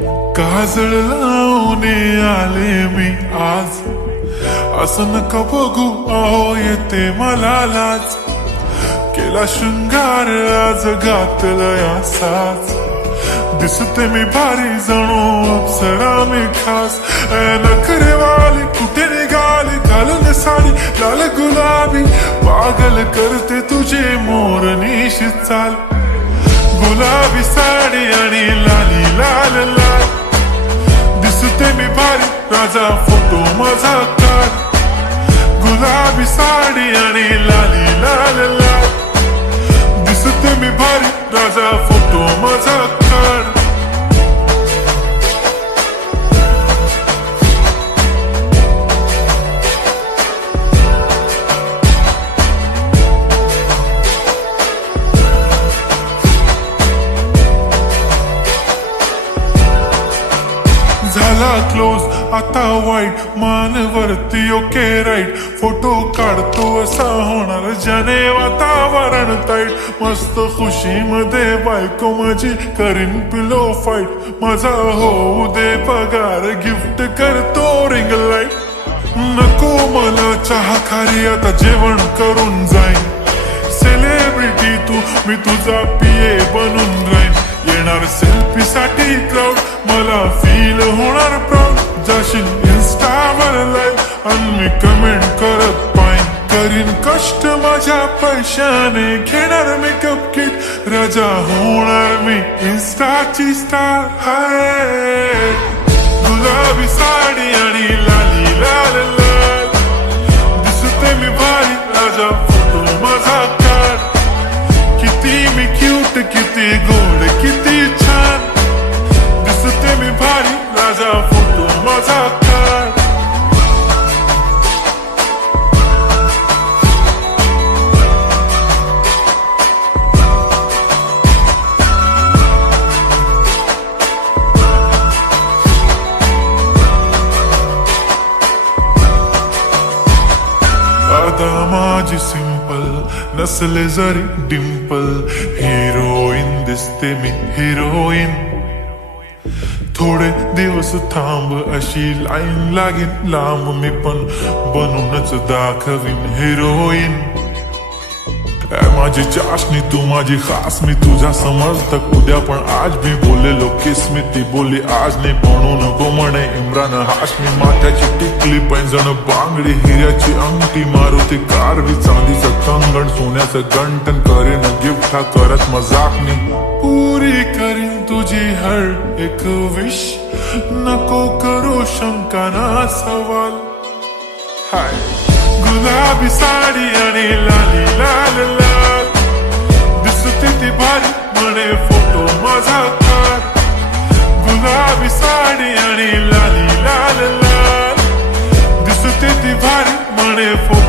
काजळ लावून आले मी आज, असं नका बघू अहो येते मला लाज. केला शृंगार आज घातला साज, दिसते मी भारी जणू अप्सरा मी खास. नखरे वाली कुठे निघाली घालून साडी लाल गुलाबी, पागल करते तुझे मोरनीश चाल. गुलाबी साडी आणि लाली लाल लाल, दिसते मी भारी राजा फोटो माझा काढ. गुलाबी साडी आणि लाली लाल लाल, दिसते मी भारी राजा फोटो माझा काढ. झाला क्लोज आता वाईट, मान वरती ओके राईट. फोटो काढतो असा होणार ज्याने वातावरण ताईट. मस्त खुशी मध्ये बायको माझी करीन पिलो फाईट. माझा होऊ दे पगार गिफ्ट करतो रिंग लाईट. नको मला चहा खारी आता जेवण करून जाईन. सेलिब्रिटी तू मी तुझा पिये बनून राहीन. येणार सेल्फी साठी क्राऊड मला फील होणार प्राऊड. जाशील इन्स्टावर लाईव्ह आणि मी कमेंट करत पाईन. करीन कष्ट माझ्या पैशाने घेणार मेकअप किट. राजा होणार मी इन्स्टाची स्टार. हाय गुलाबी साडी आणि लाली लाल लाल, दिसते मी भारी राजा फोटो माझा काढ. किती मी क्यूट किती गोड किती छान, दिसते मी भारी राजा फोटो माझा काढ. आता माझी सिंपल नसले जरी डिंपल, हिरोईन दिसते मी हिरोईन. थोडे दिवस थांब अशी लाईन लागेल लांब, मी पण बनूनच दाखवीन हिरोईन. माझी चाशनी तू माझी खास, मी तुझा समर्थक उद्या पण आज मी बोललेलो किस मी. ती बोली आज नाही म्हणून नको म्हणे इम्रान हाशमी. माथ्याची टिकली पैंजण बांगडी हिऱ्याची अंगठी, मारुती कारवी चांदीचं कंगण सोन्याचं गंटन. करीन गिफ्ट हा करत मजाकनी, पुरी करीन तुझी हर एक विश. नको करू शंका ना सवाल. हाय गुलाबी साडी आणि लाली लाल लाल, दिसते ती भारी म्हणे फोटो माझा काढ. गुलाबी साडी आणि लाली लाल लाल, दिसते ती भारी म्हणे फोटो